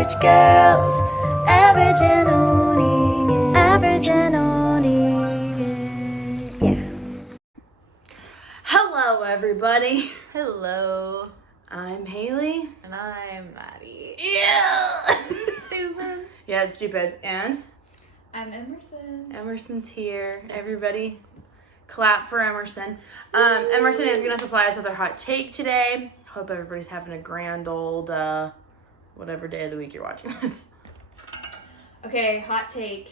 Average girls, average and owning it. Average and owning it. Yeah. Hello, everybody. Hello. I'm Haley. And I'm Maddie. Yeah. Stupid. Yeah, it's stupid. And I'm Emerson. Emerson's here. Everybody, clap for Emerson. Emerson is going to supply us with our hot take today. Hope everybody's having a grand old, whatever day of the week you're watching this. Okay, hot take.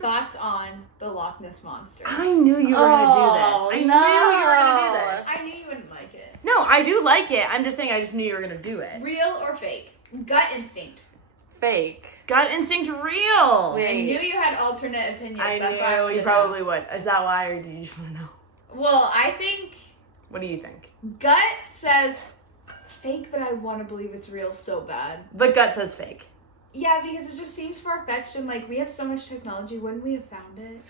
Thoughts on the Loch Ness Monster? I knew you were going to do this. I knew you were going to do this. I knew you wouldn't like it. No, I do like it. I'm just saying I just knew you were going to do it. Real or fake? Gut instinct. Fake. Gut instinct real. Wait. I knew you had alternate opinions. I That's why I knew wanted you to probably would. Is that why, or do you just want to know? Well, I think What do you think? gut says fake, but I want to believe it's real so bad. But gut says fake. Yeah, because it just seems far-fetched and like we have so much technology. Wouldn't we have found it?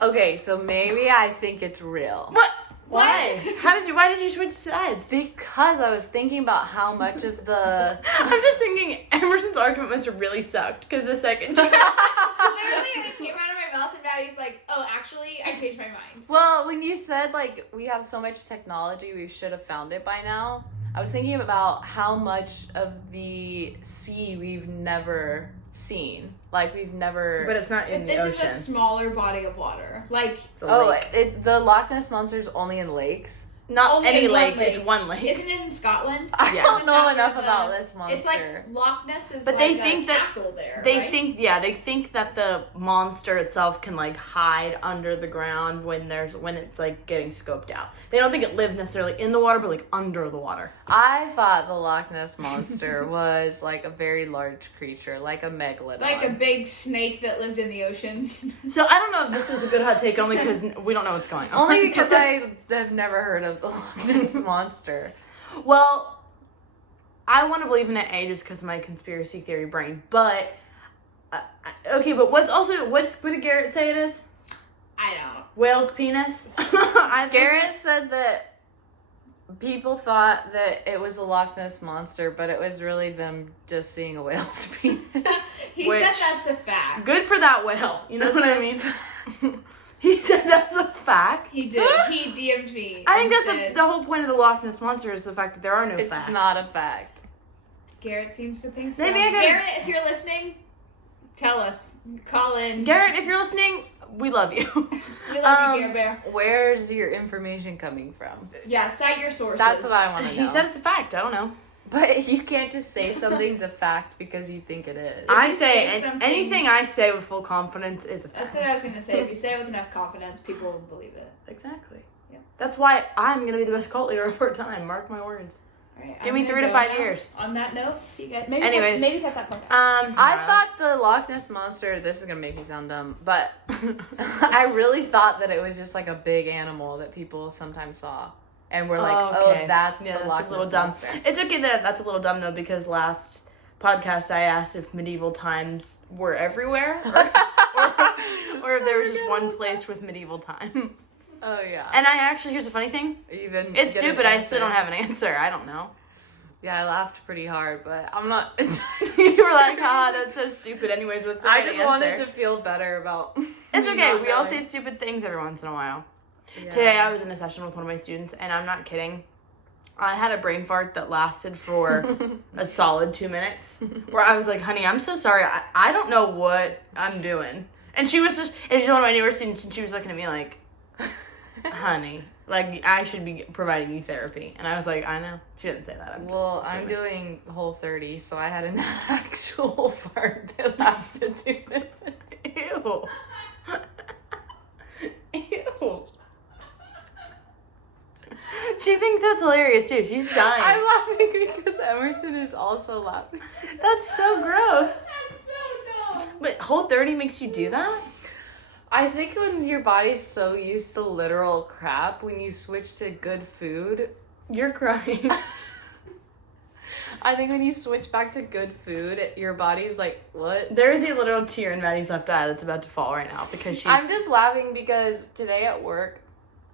Okay, so maybe I think it's real. What? Why? Why did you switch sides? Because I was thinking about how much of the... I'm just thinking Emerson's argument must have really sucked because the second Literally, it came out of my mouth and Maddie's like, oh, actually, I changed my mind. Well, when you said, like, we have so much technology, we should have found it by now, I was thinking about how much of the sea we've never seen. Like, we've never... But it's not in the ocean. This is a smaller body of water. Like, It's a Oh, lake. the Loch Ness Monster's only in lakes? Not only any in one lake. lake. It's one lake. isn't it in Scotland? I Yeah. don't know Not enough near about the- this monster. It's like Loch Ness is But like they a think that- castle there, They right? think that the monster itself can like hide under the ground when it's like getting scoped out. They don't think it lives necessarily in the water, but like under the water. I thought the Loch Ness Monster was like a very large creature, like a megalodon. Like a big snake that lived in the ocean. So I don't know if this was a good hot take only because we don't know what's going on. Only because I have never heard of the Loch Ness Monster. Well, I want to believe in it, just because of my conspiracy theory brain. But, okay, but what did Garrett say it is? I don't. Whale's penis? Garrett said that people thought that it was a Loch Ness Monster, but it was really them just seeing a whale's penis. He Which- said that's a fact. Good for that whale. You know what I mean? He said that's a fact. He did. He DM'd me. I think and that's said, the whole point of the Loch Ness Monster is the fact that there are no It's facts. not a fact. Garrett seems to think so. Maybe I gotta- Garrett, if you're listening, tell us. Call in. Garrett, if you're listening, we love you. We love you, Bear Bear. Where's your information coming from? Yeah, cite your sources. That's what I want to know. He said it's a fact. I don't know. But you can't just say something's a fact because you think it is. I you say say something- anything I say with full confidence is a fact. That's what I was going to say. If you say it with enough confidence, people will believe it. Exactly. Yeah. That's why I'm going to be the best cult leader of our time. Mark my words. All right, Give I'm me gonna 3 to go 5 now. years. On that note, see you guys. Maybe Anyways. maybe cut that part out. I thought the Loch Ness Monster, this is going to make me sound dumb, but I really thought that it was just like a big animal that people sometimes saw. And we're like, okay. that's Yeah, the that's Loch a little Ness dumb. Monster. It's okay that that's a little dumb though, because last podcast I asked if medieval times were everywhere or if there was just one place with medieval time. Oh, yeah. And I actually, here's the funny thing. You didn't It's get an stupid. I still answer. don't have an answer. I don't know. Yeah, I laughed pretty hard, but I'm not... You were like, haha, that's so stupid. Anyways, what's the I right just answer? wanted to feel better about... It's me okay. not We all knowing. say stupid things every once in a while. Yeah. Today I was in a session with one of my students, and I'm not kidding. I had a brain fart that lasted for a solid 2 minutes, where I was like, honey, I'm so sorry. I don't know what I'm doing. And she's one of my newer students, and she was looking at me like, honey, like, I should be providing you therapy. And I was like, I know. She didn't say that. Well, I'm doing Whole30, so I had an actual fart that lasted 2 minutes. Ew. Ew. She thinks that's hilarious too. She's dying. I'm laughing because Emerson is also laughing. That's so gross. That's so dumb. But Whole30 makes you do that? I think when your body's so used to literal crap, when you switch to good food, You're crying. I think when you switch back to good food, your body's like, what? There is a literal tear in Maddie's left eye that's about to fall right now because she's... I'm just laughing because today at work,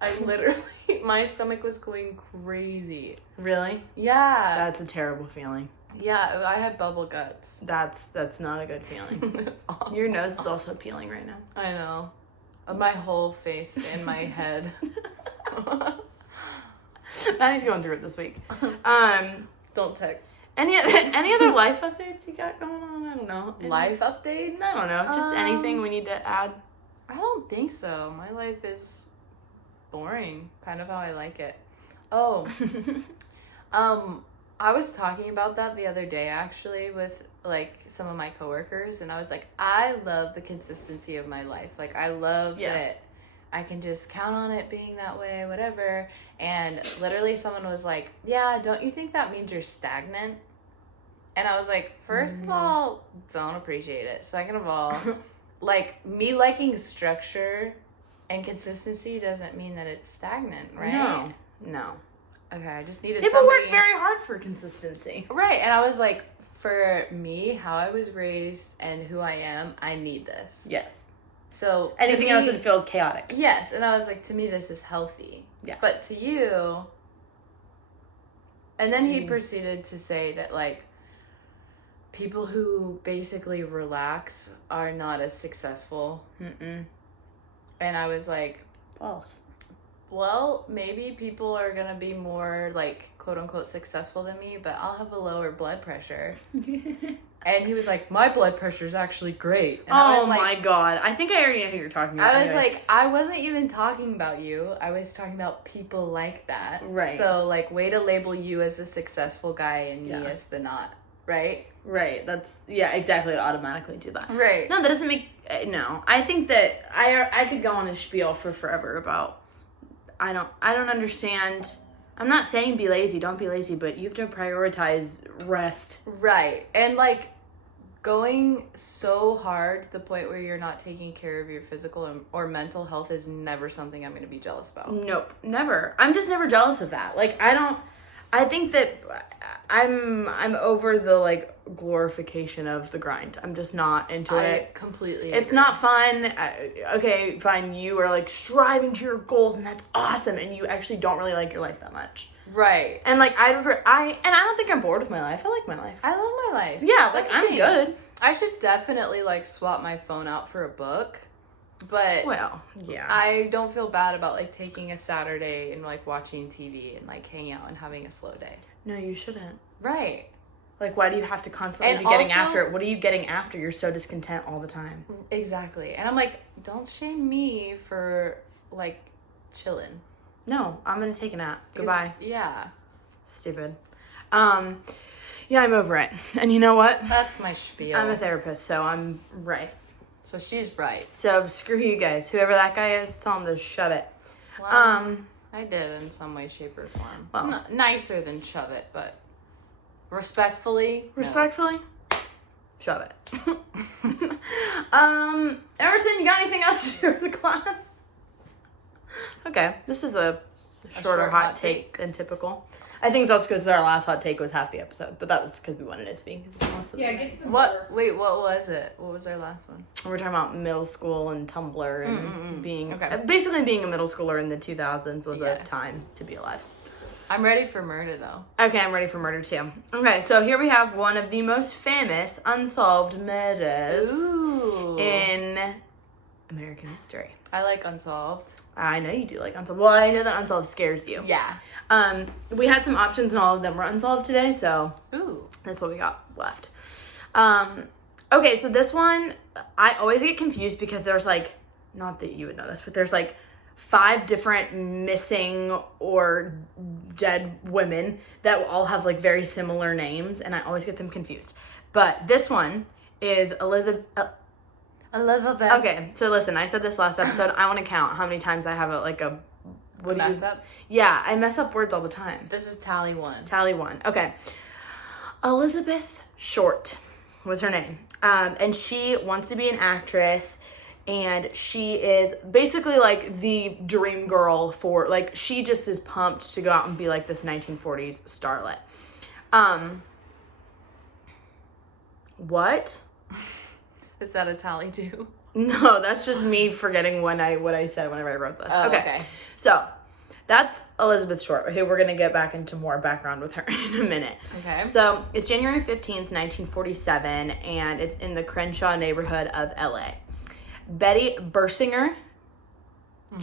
I literally, my stomach was going crazy. Really? Yeah. That's a terrible feeling. Yeah, I had bubble guts. That's not a good feeling. That's awful. Your nose is also peeling right now. I know. My whole face and my head. Maddie's going through it this week. Don't text. Any other life updates you got going on? I don't know. Life updates? I don't know. Just anything we need to add. I don't think so. My life is boring, kind of how I like it. Oh, I was talking about that the other day actually with like some of my coworkers, and I was like, I love the consistency of my life. Like I love that I can just count on it being that way, whatever. And literally someone was like, yeah, don't you think that means you're stagnant? And I was like, first of all, don't appreciate it. Second of all, like me liking structure and consistency doesn't mean that it's stagnant, right? No. Okay, I just needed People somebody... work very hard for consistency. Right, and I was like, for me, how I was raised and who I am, I need this. Yes. So anything else would feel chaotic. Yes, and I was like, to me, this is healthy. Yeah. But to you... And then he proceeded to say that, like, people who basically relax are not as successful. Mm-mm. And I was like... False. Well, maybe people are going to be more, like, quote-unquote successful than me, but I'll have a lower blood pressure. And he was like, my blood pressure is actually great. And I was like, my God. I think I already know who you're talking about. I was like, I wasn't even talking about you. I was talking about people like that. Right. So, like, way to label you as a successful guy and me as the not. Right? Right. That's, exactly. It automatically do that. Right. No, that doesn't make, no. I think that I could go on a spiel for forever about, I don't understand. I'm not saying be lazy, don't be lazy, but you have to prioritize rest. Right. And like going so hard to the point where you're not taking care of your physical or mental health is never something I'm going to be jealous about. Nope, never. I'm just never jealous of that. Like I think that I'm over the like glorification of the grind. I'm just not into it. I completely It's agree. not fun. Okay, fine. You are like striving to your goals, and that's awesome. And you actually don't really like your life that much, right? And like I don't think I'm bored with my life. I like my life. I love my life. Yeah, That's like the I'm thing. good. I should definitely like swap my phone out for a book, but Well, yeah. I don't feel bad about like taking a Saturday and like watching TV and like hanging out and having a slow day. No, you shouldn't. Right. Like, why do you have to constantly And be getting also- after it? What are you getting after? You're so discontent all the time. Exactly. And I'm like, don't shame me for like chilling. No, I'm gonna take a nap. Goodbye. Yeah. Stupid. Yeah, I'm over it. And you know what? That's my spiel. I'm a therapist, so I'm right. So she's right. So screw you guys. Whoever that guy is, tell him to shove it. Well, I did in some way, shape, or form. Well. Not nicer than shove it, but respectfully. no. Respectfully, shove it. Emerson, you got anything else to do with the class? Okay, this is a shorter short hot hot take than typical. I think it's also because our last hot take was half the episode, but that was because we wanted it to be. 'Cause it's most of Yeah, the- get to the What? Wait, what was it? What was our last one? We're talking about middle school and Tumblr and being Okay. basically being a middle schooler in the 2000s was a Yes. time to be alive. I'm ready for murder though. Okay, I'm ready for murder too. Okay, so here we have one of the most famous unsolved murders Ooh. in American history. I like Unsolved. I know you do like unsolved. Well, I know that unsolved scares you. Yeah. We had some options and all of them were unsolved today, so Ooh. that's what we got left. Okay, so this one, I always get confused because there's like, not that you would know this, but there's like 5 different missing or dead women that all have like very similar names, and I always get them confused. But this one is Elizabeth. Okay, so listen, I said this last episode. I want to count how many times I have Mess up? Yeah, I mess up words all the time. This is tally 1. Tally 1. Okay. Elizabeth Short was her name. And she wants to be an actress, and she is basically like the dream girl for, like, she just is pumped to go out and be like this 1940s starlet. What? Is that a tally 2? No, that's just me forgetting what I said whenever I wrote this. Oh, okay. So, that's Elizabeth Short, who we're going to get back into more background with her in a minute. Okay. So it's January 15th, 1947, and it's in the Crenshaw neighborhood of LA. Betty Bersinger,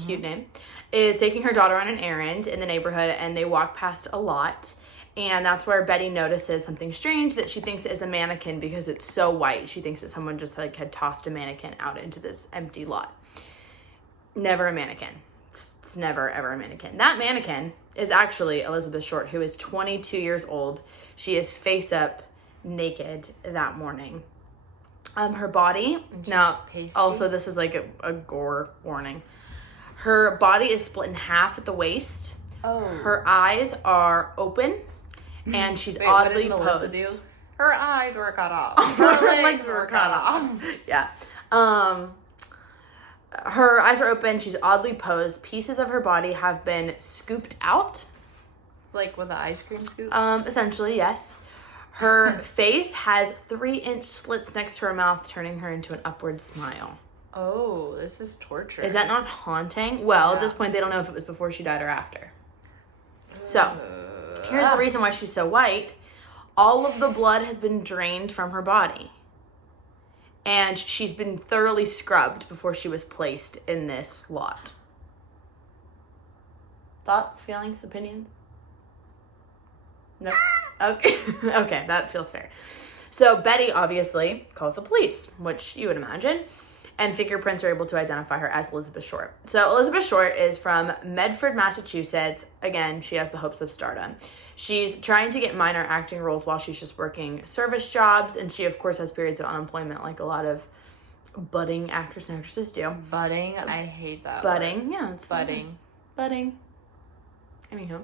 cute name, is taking her daughter on an errand in the neighborhood, and they walk past a lot. And that's where Betty notices something strange that she thinks is a mannequin because it's so white. She thinks that someone just like had tossed a mannequin out into this empty lot. Never a mannequin. It's never, ever a mannequin. That mannequin is actually Elizabeth Short, who is 22 years old. She is face up naked that morning. Her body, now, also this is like a gore warning. Her body is split in half at the waist. Oh. Her eyes are open, and she's oddly posed. Her eyes were cut off. Her legs were cut off. Yeah. Her eyes are open. She's oddly posed. Pieces of her body have been scooped out. Like with an ice cream scoop? Essentially, yes. Her face has 3-inch slits next to her mouth, turning her into an upward smile. Oh, this is torture. Is that not haunting? Well, at this point, they don't know if it was before she died or after. So, here's the reason why she's so white. All of the blood has been drained from her body. And she's been thoroughly scrubbed before she was placed in this lot. Thoughts, feelings, opinions? No? Okay. Okay, that feels fair. So Betty obviously calls the police, which you would imagine, and fingerprints are able to identify her as Elizabeth Short. So Elizabeth Short is from Medford, Massachusetts. Again, she has the hopes of stardom. She's trying to get minor acting roles while she's just working service jobs, and she, of course, has periods of unemployment like a lot of budding actors and actresses do. Budding? I hate that Budding, word. yeah. It's budding. Budding. Anywho.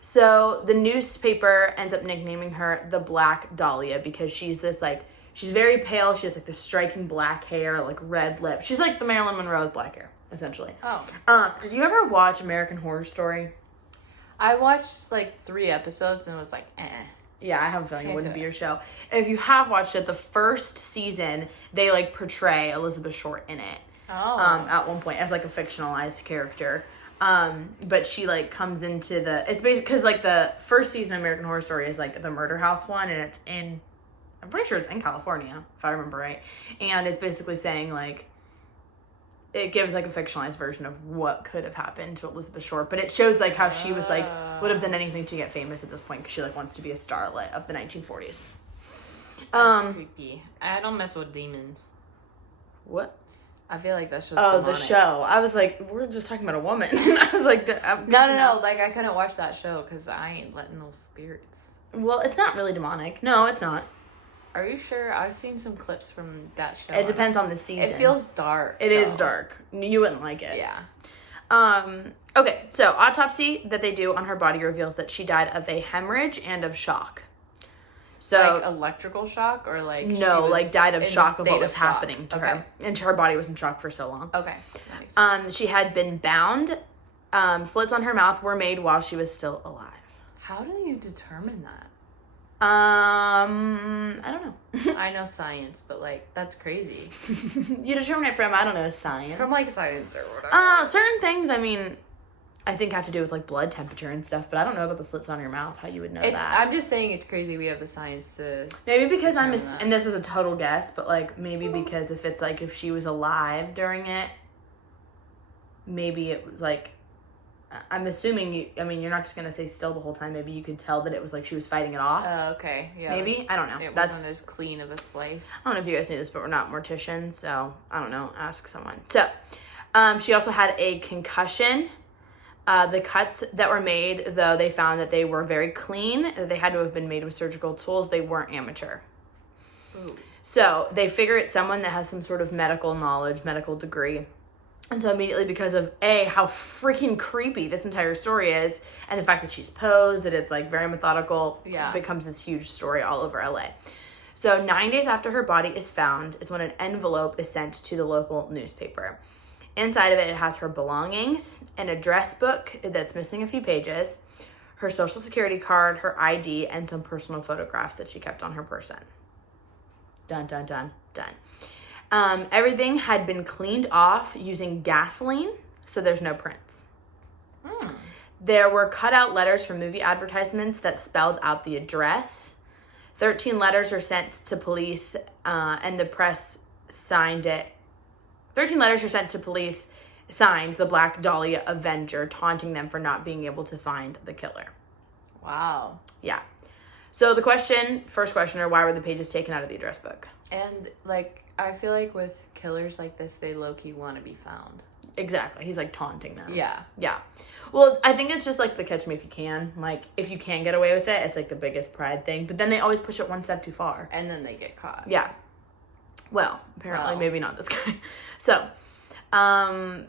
So the newspaper ends up nicknaming her the Black Dahlia because she's this, like, she's very pale. She has, like, this striking black hair, like, red lips. She's like the Marilyn Monroe with black hair, essentially. Oh. Did you ever watch American Horror Story? I watched, like, 3 episodes and was like, eh. Yeah, I have a feeling it wouldn't be your show. If you have watched it, the first season, they, like, portray Elizabeth Short in it. Oh. At one point, as, like, a fictionalized character. But she, like, comes into it's basically, because, like, the first season of American Horror Story is, like, the murder house one, and it's I'm pretty sure it's in California, if I remember right. And it's basically saying, like, it gives, like, a fictionalized version of what could have happened to Elizabeth Short, but it shows, like, how she was, like, would have done anything to get famous at this point, because she, like, wants to be a starlet of the 1940s. That's creepy. I don't mess with demons. What? I feel like that's just demonic. The show. I was like, we're just talking about a woman. I was like, no. Like, I couldn't watch that show because I ain't letting no spirits. Well, it's not really demonic. No, it's not. Are you sure? I've seen some clips from that show. It depends on the season. It feels dark. It is dark. You wouldn't like it. Yeah. Okay, so autopsy that they do on her body reveals that she died of a hemorrhage and of shock. So, like electrical shock or like no, like died of shock of what was happening to her, and her body was in shock for so long. Okay, that makes sense. She had been bound. Slits on her mouth were made while she was still alive. How do you determine that? I don't know. I know science, but like that's crazy. You determine it from, I don't know, science. From like science or whatever. Certain things, I mean, I think have to do with like blood temperature and stuff, but I don't know about the slits on your mouth, how you would know that. I'm just saying it's crazy we have the science to. Maybe because and this is a total guess, but like maybe because if she was alive during it, maybe it was like, I'm assuming you're not just going to stay still the whole time. Maybe you could tell that it was like she was fighting it off. Okay, yeah. Maybe? I don't know. It wasn't as clean of a slice. I don't know if you guys knew this, but we're not morticians, so I don't know. Ask someone. So, she also had a concussion. The cuts that were made, though, they found that they were very clean. They had to have been made with surgical tools. They weren't amateur. Ooh. So, they figure it's someone that has some sort of medical knowledge, medical degree. And so immediately, because of how freaking creepy this entire story is, and the fact that she's posed, that it's like very methodical, it becomes this huge story all over LA. So 9 days after her body is found is when an envelope is sent to the local newspaper. Inside of it, it has her belongings, an address book that's missing a few pages, her social security card, her ID, and some personal photographs that she kept on her person. Dun, dun, dun, done. Everything had been cleaned off using gasoline, so there's no prints. There were cut-out letters from movie advertisements that spelled out the address. 13 letters were sent to police, and the press signed it. 13 letters were sent to police, signed the Black Dahlia Avenger, taunting them for not being able to find the killer. Wow. Yeah. So the first question, why were the pages taken out of the address book? And, like, I feel like with killers like this, they low-key want to be found. Exactly. He's, like, taunting them. Yeah. Yeah. Well, I think it's just, like, the catch me if you can. Like, if you can get away with it, it's, like, the biggest pride thing. But then they always push it one step too far. And then they get caught. Yeah. Well, apparently, maybe not this guy. So,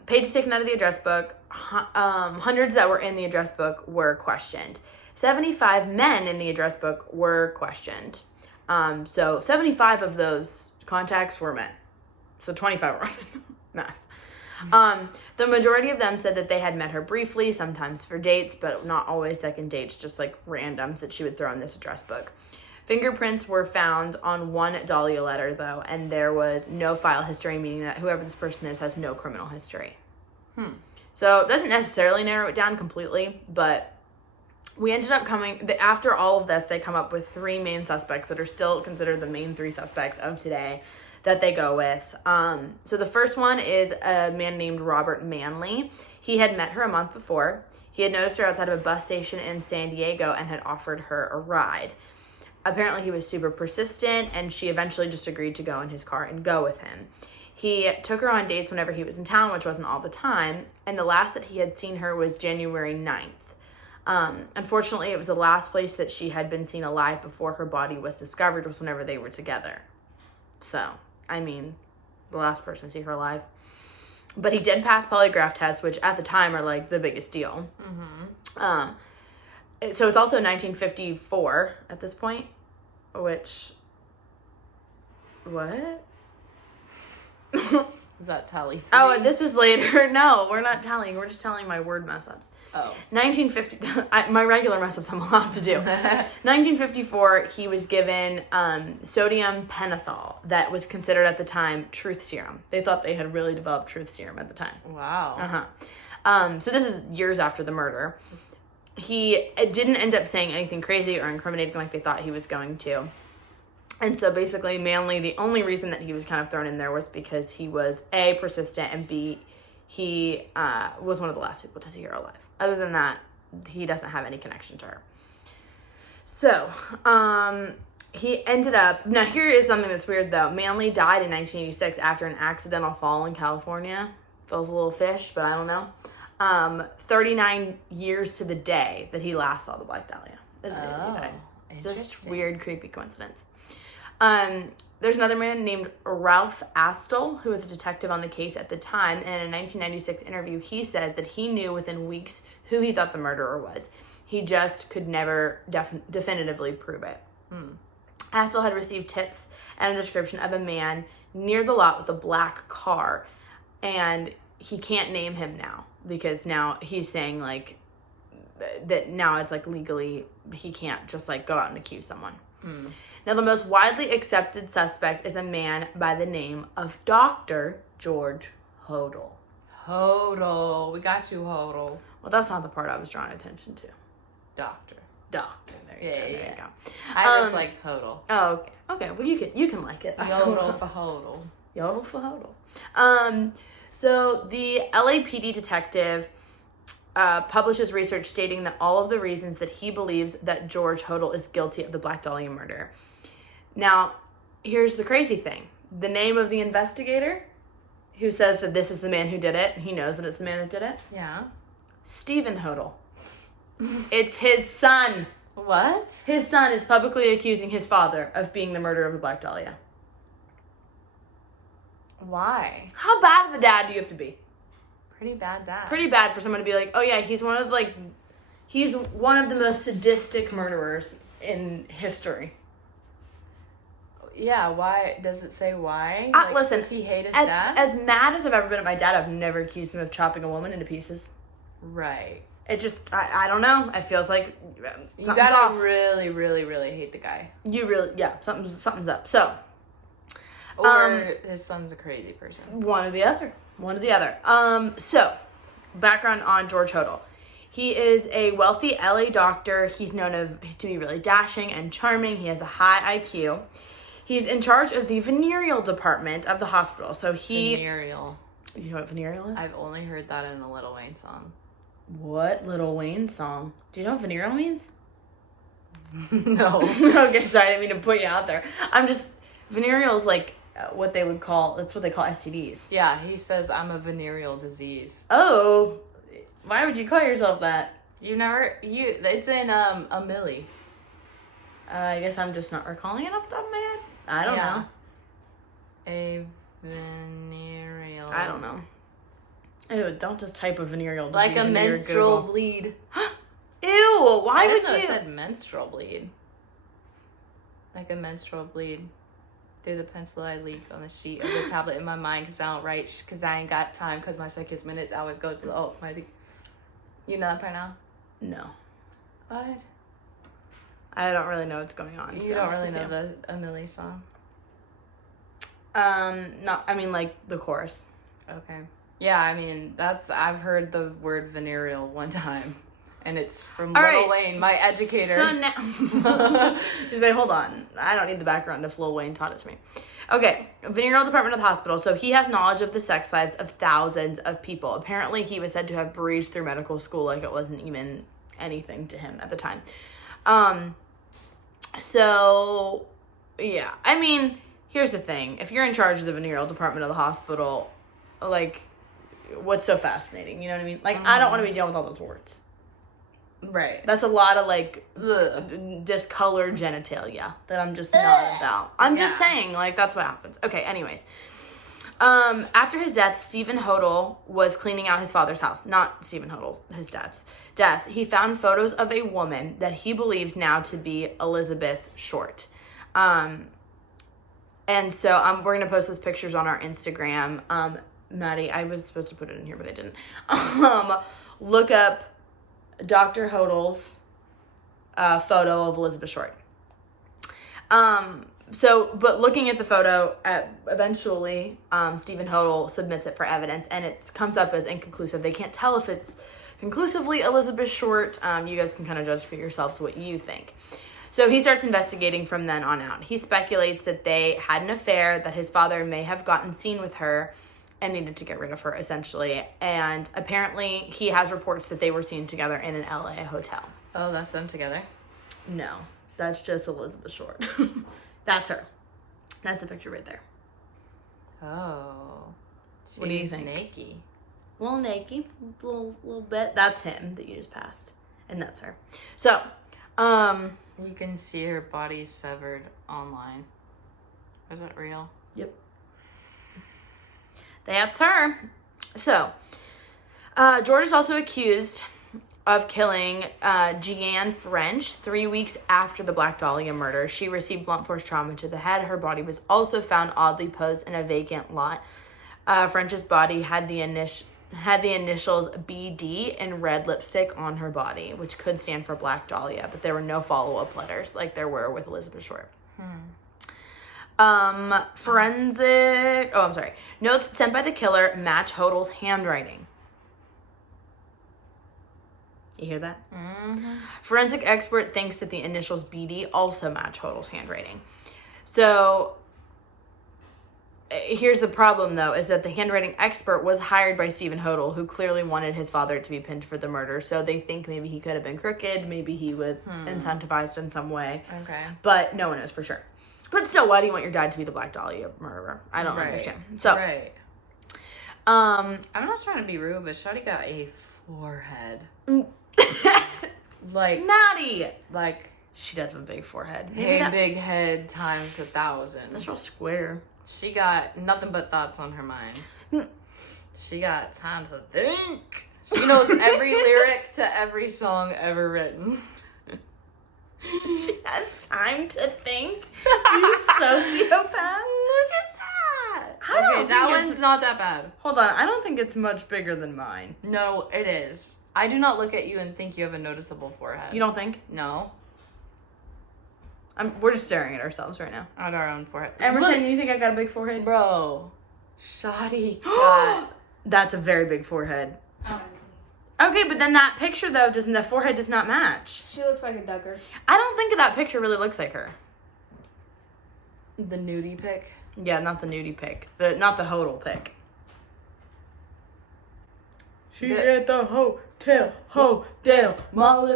pages taken out of the address book. Hundreds that were in the address book were questioned. 75 men in the address book were questioned. So 75 of those contacts were men. So 25 were women. Math. The majority of them said that they had met her briefly, sometimes for dates, but not always second dates, just like randoms that she would throw in this address book. Fingerprints were found on one Dahlia letter, though, and there was no file history, meaning that whoever this person is has no criminal history. So it doesn't necessarily narrow it down completely, but we ended up after all of this, they come up with 3 main suspects that are still considered the main 3 suspects of today that they go with. So the first one is a man named Robert Manley. He had met her a month before. He had noticed her outside of a bus station in San Diego and had offered her a ride. Apparently he was super persistent, and she eventually just agreed to go in his car and go with him. He took her on dates whenever he was in town, which wasn't all the time, and the last that he had seen her was January 9th. Unfortunately, it was the last place that she had been seen alive before her body was discovered was whenever they were together. So, I mean, the last person to see her alive. But he did pass polygraph tests, which at the time are like the biggest deal. So it's also 1954 at this point, which, what? Is that tally? Oh, this was later. No, we're not telling. We're just telling my word mess ups. Oh. 1950, my regular mess ups I'm allowed to do. 1954, he was given sodium pentothal that was considered at the time truth serum. They thought they had really developed truth serum at the time. Wow. So this is years after the murder. He didn't end up saying anything crazy or incriminating like they thought he was going to. And so basically, Manley, the only reason that he was kind of thrown in there was because he was A, persistent, and B, he was one of the last people to see her alive. Other than that, he doesn't have any connection to her. So, he ended up... Now, here is something that's weird, though. Manley died in 1986 after an accidental fall in California. Feels a little fish, but I don't know. 39 years to the day that he last saw the Black Dahlia. Just weird, creepy coincidence. There's another man named Ralph Astle, who was a detective on the case at the time, and in a 1996 interview, he says that he knew within weeks who he thought the murderer was. He just could never definitively prove it. Astle had received tips and a description of a man near the lot with a black car, and he can't name him now, because now he's saying, like, that now it's, like, legally, he can't just, like, go out and accuse someone. Now, the most widely accepted suspect is a man by the name of Dr. George Hodel. Hodel. We got you, Hodel. Well, that's not the part I was drawing attention to. Doctor. There you go. There you go. I just liked Hodel. Oh, okay. Okay, well, you can like it. Yodel for Hodel. Yodel for Hodel. So the LAPD detective publishes research stating that all of the reasons that he believes that George Hodel is guilty of the Black Dahlia murder. Now, here's the crazy thing. The name of the investigator who says that this is the man who did it, he knows that it's the man that did it. Yeah. Stephen Hodel. It's his son. What? His son is publicly accusing his father of being the murderer of the Black Dahlia. Why? How bad of a dad do you have to be? Pretty bad dad. Pretty bad for someone to be like, oh yeah, he's one of the most sadistic murderers in history. Yeah, why? Does it say why? Listen, does he hate his dad? As mad as I've ever been at my dad, I've never accused him of chopping a woman into pieces. Right. It just, I don't know. It feels like you gotta off. Really, really, really hate the guy. You really, yeah, something's up. So. Or his son's a crazy person. One or the other. So, background on George Hodel. He is a wealthy LA doctor. He's known to be really dashing and charming. He has a high IQ. He's in charge of the venereal department of the hospital. So Venereal. You know what venereal is? I've only heard that in a Lil Wayne song. What Lil Wayne song? Do you know what venereal means? No. Okay, sorry, I didn't mean to put you out there. Venereal is like what they call STDs. Yeah, he says I'm a venereal disease. Oh, why would you call yourself that? It's in a Millie. I guess I'm just not recalling it off the top of my head. I don't know. A venereal. I don't know. Ew, don't just type a venereal disease Like a into your menstrual Google. bleed. Ew, why I would didn't know you? it said menstrual bleed. Like a menstrual bleed through the pencil I leave on the sheet of the tablet in my mind because I don't write because I ain't got time because my seconds minutes always go to the you know that part now? No. What? I don't really know what's going on. You don't really know the Amelie song? No, I mean like the chorus. Okay. Yeah, I mean I've heard the word venereal one time. And it's from Lil Wayne, my educator. So now, you say, hold on, I don't need the background if Lil Wayne taught it to me. Okay, venereal department of the hospital. So he has knowledge of the sex lives of thousands of people. Apparently, he was said to have breezed through medical school like it wasn't even anything to him at the time. So yeah, I mean, here's the thing: if you're in charge of the venereal department of the hospital, like, what's so fascinating? You know what I mean? Like, I don't want to be dealing with all those words. Right. That's a lot of like Ugh. discolored genitalia that I'm just not about. I'm just saying, like, that's what happens. Okay, anyways. After his death, Stephen Hodel was cleaning out his father's house. Not Stephen Hodel's, his dad's death. He found photos of a woman that he believes now to be Elizabeth Short. And so we're going to post those pictures on our Instagram. Maddie, I was supposed to put it in here, but I didn't. Look up Dr. Hodel's photo of Elizabeth Short. But looking at the photo, eventually Stephen Hodel submits it for evidence, and it comes up as inconclusive. They can't tell if it's conclusively Elizabeth Short. You guys can kind of judge for yourselves what you think. So he starts investigating from then on out. He speculates that they had an affair, that his father may have gotten seen with her, and needed to get rid of her, essentially. And apparently, he has reports that they were seen together in an LA hotel. Oh, that's them together? No, that's just Elizabeth Short. That's her. That's the picture right there. Oh. What do you think? Naked. Well, naked, a little bit. That's him that you just passed. And that's her. So, you can see her body severed online. Is that real? Yep. That's her. So, George is also accused of killing Jeanne French 3 weeks after the Black Dahlia murder. She received blunt force trauma to the head. Her body was also found oddly posed in a vacant lot. French's body had the initials BD in red lipstick on her body, which could stand for Black Dahlia, but there were no follow-up letters like there were with Elizabeth Short. Notes sent by the killer match Hodel's handwriting. You hear that? Mm-hmm. Forensic expert thinks that the initials BD also match Hodel's handwriting. So, here's the problem, though, is that the handwriting expert was hired by Stephen Hodel, who clearly wanted his father to be pinned for the murder. So they think maybe he could have been crooked, maybe he was incentivized in some way. Okay. But no one knows for sure. But still, why do you want your dad to be the Black Dahlia murderer? I don't understand. So, I'm not trying to be rude, but Shawty got a forehead. Like Maddie! Like, she does have a big forehead. big head times 1,000. That's all square. She got nothing but thoughts on her mind. She got time to think. She knows every lyric to every song ever written. She has time to think. You sociopath. Look at that. I don't Okay, that think one's not that bad. Hold on, I don't think it's much bigger than mine. No, it is. I do not look at you and think you have a noticeable forehead. You don't think? No. We're just staring at ourselves right now. At our own forehead. Emerson, you think I got a big forehead? Bro. Shawty got... That's a very big forehead. Oh, Okay, but then that picture, though, the forehead does not match. She looks like a Duggar. I don't think that picture really looks like her. The nudie pic. Yeah, not the nudie pic. Not the hodl pic. She at the hotel, Holiday. Why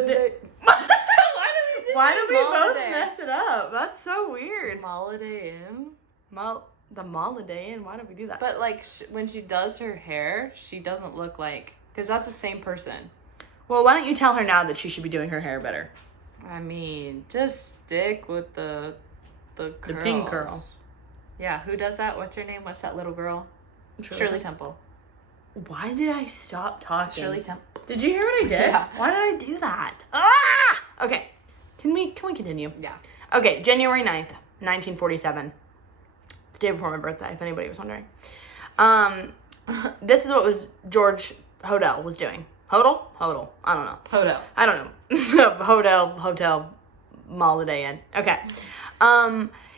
do we both Holiday? mess it up? That's so weird. Holiday Inn? The Holiday Inn? Why did we do that? But, like, when she does her hair, she doesn't look like... Because that's the same person. Well, why don't you tell her now that she should be doing her hair better? I mean, just stick with the curls. The pink curl. Yeah, who does that? What's her name? What's that little girl? Shirley Temple. Why did I stop talking? Shirley Temple. Did you hear what I did? Yeah. Why did I do that? Ah! Okay. Can we continue? Yeah. Okay, January 9th, 1947. The day before my birthday, if anybody was wondering. This is what George Hodel was doing. Hodel? I don't know. Hodel. I don't know. Hotel, Holiday Inn. Okay.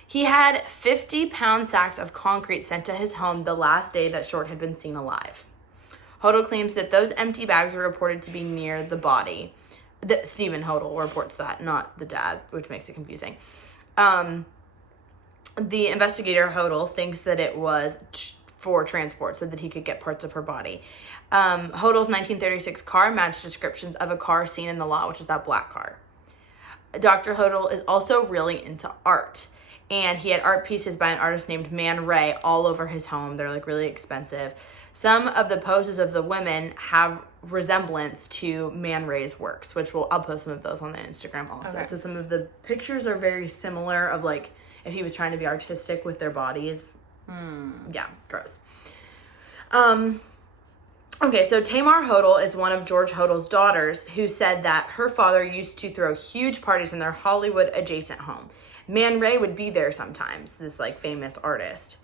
He had 50-pound sacks of concrete sent to his home the last day that Short had been seen alive. Hodel claims that those empty bags were reported to be near the body. Stephen Hodel reports that, not the dad, which makes it confusing. The investigator, Hodel, thinks that it was for transport so that he could get parts of her body. Hodel's 1936 car matched descriptions of a car seen in the lot, which is that black car. Dr. Hodel is also really into art. And he had art pieces by an artist named Man Ray all over his home. They're like really expensive. Some of the poses of the women have resemblance to Man Ray's works, which I'll post some of those on the Instagram also. Okay. So some of the pictures are very similar of like if he was trying to be artistic with their bodies. Yeah, gross. Okay, so Tamar Hodel is one of George Hodel's daughters who said that her father used to throw huge parties in their Hollywood adjacent home. Man Ray would be there sometimes, this like famous artist.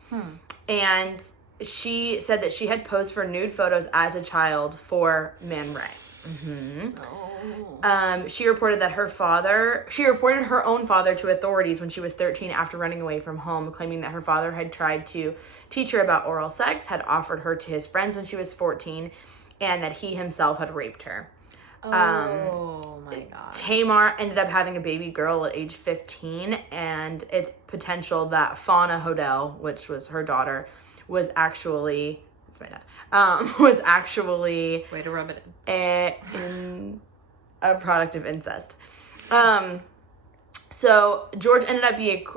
And she said that she had posed for nude photos as a child for Man Ray. She reported her own father to authorities when she was 13 after running away from home, claiming that her father had tried to teach her about oral sex, had offered her to his friends when she was 14, and that he himself had raped her. Oh my God. Tamar ended up having a baby girl at age 15, and it's potential that Fauna Hodel, which was her daughter, was actually... That's my dad. Was actually... Way to rub it in a product of incest. So George ended up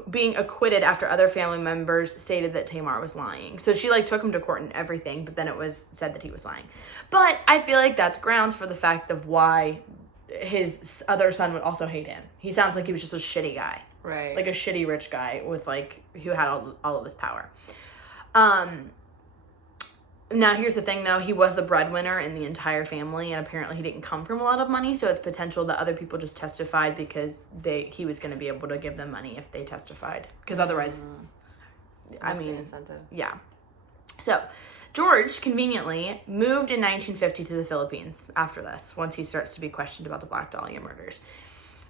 being acquitted after other family members stated that Tamar was lying. So she like took him to court and everything, but then it was said that he was lying. But I feel like that's grounds for the fact of why his other son would also hate him. He sounds like he was just a shitty guy. Right. Like a shitty rich guy with like, who had all of this power. Now, here's the thing, though. He was the breadwinner in the entire family, and apparently he didn't come from a lot of money, so it's potential that other people just testified because he was going to be able to give them money if they testified. Because otherwise, That's the incentive. Yeah. So, George, conveniently, moved in 1950 to the Philippines after this, once he starts to be questioned about the Black Dahlia murders.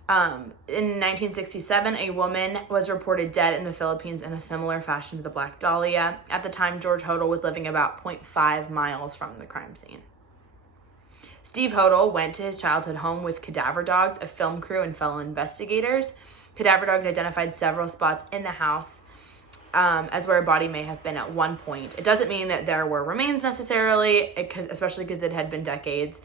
In 1967, a woman was reported dead in the Philippines in a similar fashion to the Black Dahlia. At the time, George Hodel was living about 0.5 miles from the crime scene. Steve Hodel went to his childhood home with cadaver dogs, a film crew, and fellow investigators. Cadaver dogs identified several spots in the house as where a body may have been at one point. It doesn't mean that there were remains necessarily, especially because it had been decades.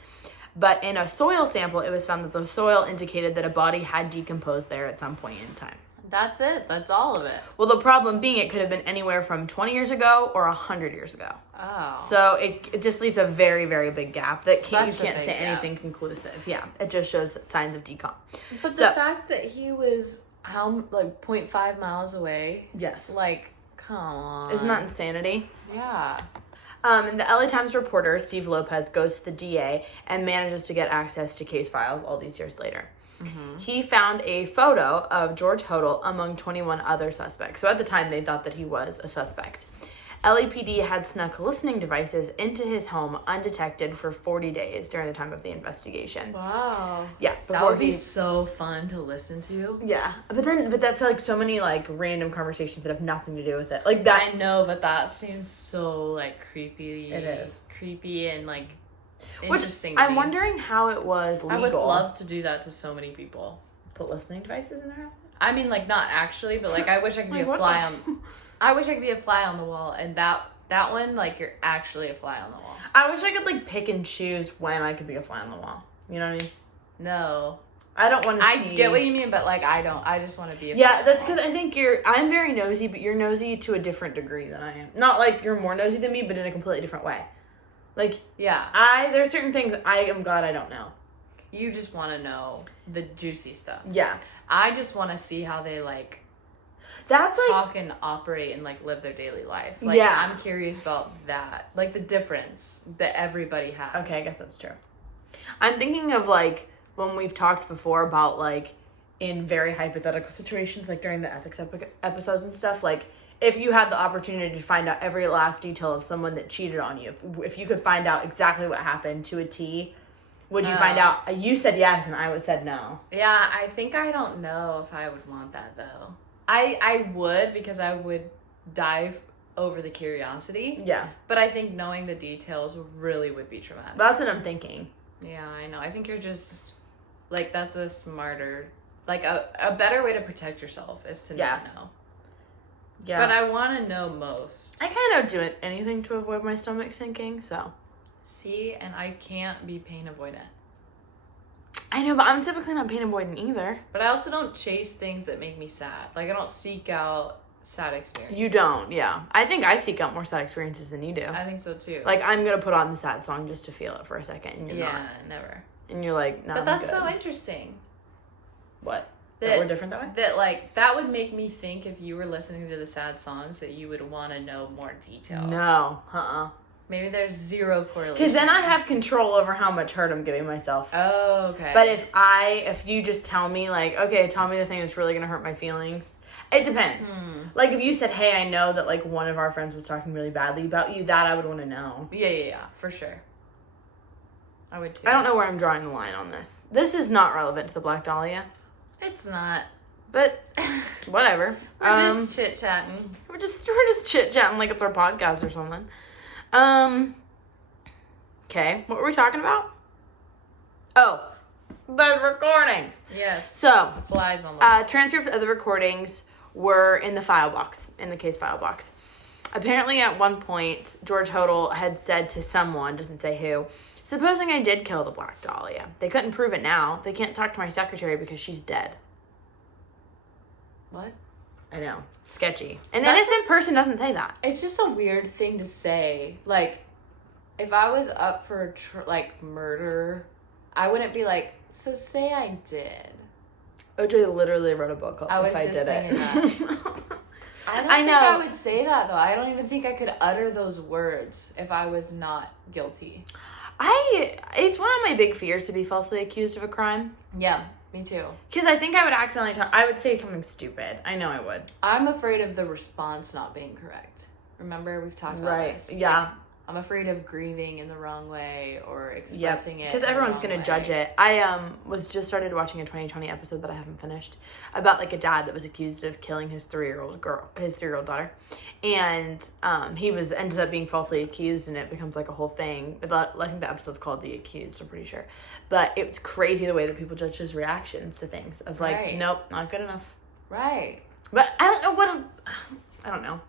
But in a soil sample, it was found that the soil indicated that a body had decomposed there at some point in time. That's it. That's all of it. Well, the problem being it could have been anywhere from 20 years ago or 100 years ago. Oh. So it just leaves a very, very big gap that you can't say gap. anything conclusive. Yeah, it just shows signs of decomp. But the fact that he was 0.5 miles away. Yes. Like, come on. Isn't that insanity? Yeah. And the LA Times reporter, Steve Lopez, goes to the DA and manages to get access to case files all these years later. Mm-hmm. He found a photo of George Hodel among 21 other suspects. So at the time, they thought that he was a suspect. LAPD had snuck listening devices into his home undetected for 40 days during the time of the investigation. Wow. Yeah. That would be so fun to listen to. Yeah. But that's like so many like random conversations that have nothing to do with it. Like that. I know, but that seems so like creepy. It is. Creepy and like interesting. I'm wondering how it was legal. I would love to do that to so many people. Put listening devices in their house? I mean, like, not actually, but like, I wish I could be Like, a what fly the on. I wish I could be a fly on the wall, and that one, like, you're actually a fly on the wall. I wish I could like pick and choose when I could be a fly on the wall. You know what I mean? No, I don't want to. I get what you mean, but like, I don't. I just want to be a. Yeah, fly that's on the wall. because I think I'm very nosy, but you're nosy to a different degree than I am. Not like you're more nosy than me, but in a completely different way. Like, Yeah, there's certain things I am glad I don't know. you just want to know the juicy stuff. Yeah. I just want to see how they like That's like, talk and operate and like live their daily life. Like, Yeah. I'm curious about that, like the difference that everybody has. okay, I guess that's true. I'm thinking of like, when we've talked before about like, in very hypothetical situations, like during the ethics episodes and stuff, like, if you had the opportunity to find out every last detail of someone that cheated on you, if you could find out exactly what happened to a T, would you find out? You said yes, and I would said no. Yeah, I think I don't know if I would want that though. I would, because I would dive over the curiosity. Yeah, But I think knowing the details really would be traumatic. that's what I'm thinking. Yeah, I know. I think you're just like, that's a smarter, like a better way to protect yourself is to not know. Yeah, But I want to know most. I kind of do anything to avoid my stomach sinking. So See, and I can't be pain avoidant. I know, but I'm typically not pain avoidant either. But I also don't chase things that make me sad. Like, I don't seek out sad experiences. You don't, yeah. I think I seek out more sad experiences than you do. I think so too. Like, I'm gonna put on the sad song just to feel it for a second, and you're not. Never. And you're like, no, But I'm that's good. so interesting. What? That we're different that way? That, like, that would make me think, if you were listening to the sad songs, that you would want to know more details. No, Maybe there's zero correlation. Because then I have control over how much hurt I'm giving myself. Oh, okay. But if you just tell me, like, okay, tell me the thing that's really gonna hurt my feelings, it depends. Like, if you said, hey, I know that, like, one of our friends was talking really badly about you, that I would want to know. Yeah, for sure. I would too. I don't know where I'm drawing the line on this. This is not relevant to the Black Dahlia, It's not. but whatever. We're just chit-chatting. We're just chit-chatting like it's our podcast or something. Okay, what were we talking about? Oh, the recordings. Yes. So, Flies on the transcripts of the recordings were in the file box, in the case file box. Apparently, at one point, George Hodel had said to someone, doesn't say who, supposing I did kill the Black Dahlia. They couldn't prove it now. They can't talk to my secretary because she's dead. What? I know. Sketchy. An That's innocent just- person doesn't say that. It's just a weird thing to say. Like, if I was up for murder, I wouldn't be like, so say I did. OJ literally wrote a book called I was If I just Did saying It. I don't I think know. I would say that, though. I don't even think I could utter those words if I was not guilty. It's one of my big fears to be falsely accused of a crime. Yeah, me too. Because I think I would accidentally I would say something stupid. I know I would. I'm afraid of the response not being correct. Remember, we've talked about this. Yeah. Like, I'm afraid of grieving in the wrong way or expressing it. Because everyone's gonna judge it. I was just started watching a 2020 episode that I haven't finished about like a dad that was accused of killing his 3-year-old daughter, and he ended up being falsely accused, and it becomes like a whole thing. But I think the episode's called The Accused. I'm pretty sure, but it was crazy the way that people judge his reactions to things of like, Right. nope, not good enough. Right. But I don't know I don't know.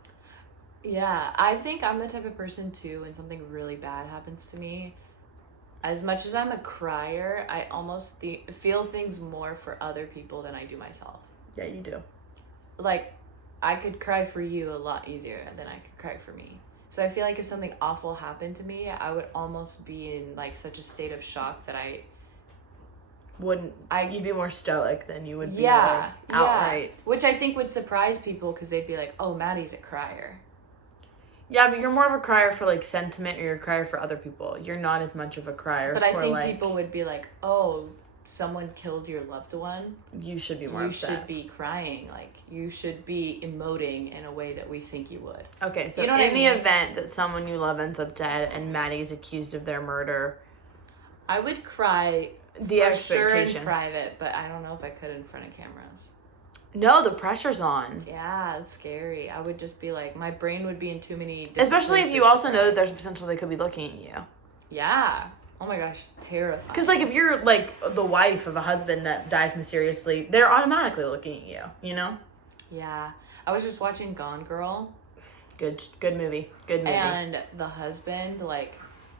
Yeah, I think I'm the type of person too, when something really bad happens to me, as much as I'm a crier, I almost feel things more for other people than I do myself. Yeah, you do. Like, I could cry for you a lot easier than I could cry for me. So I feel like if something awful happened to me, I would almost be in like such a state of shock that you'd be more stoic than you would be yeah, like, outright. yeah. Which I think would surprise people, because they'd be like, oh, Maddie's a crier. Yeah, but you're more of a crier for like sentiment, or you're a crier for other people. You're not as much of a crier But for I think like, people would be like, oh, someone killed your loved one. you should be more You upset. should be crying. Like, you should be emoting in a way that we think you would. Okay, so You know what in I the mean? event that someone you love ends up dead and Maddie is accused of their murder, I would cry the for sure in expectation. private, but I don't know if I could in front of cameras. No, the pressure's on. Yeah, it's scary. I would just be like, my brain would be in too many different Especially if you places also to know cry. that there's a potential they could be looking at you. Yeah. Oh my gosh, terrifying. Because, like, if you're, like, the wife of a husband that dies mysteriously, they're automatically looking at you, you know? Yeah. I was just watching Gone Girl. Good movie. Good movie. And the husband, like,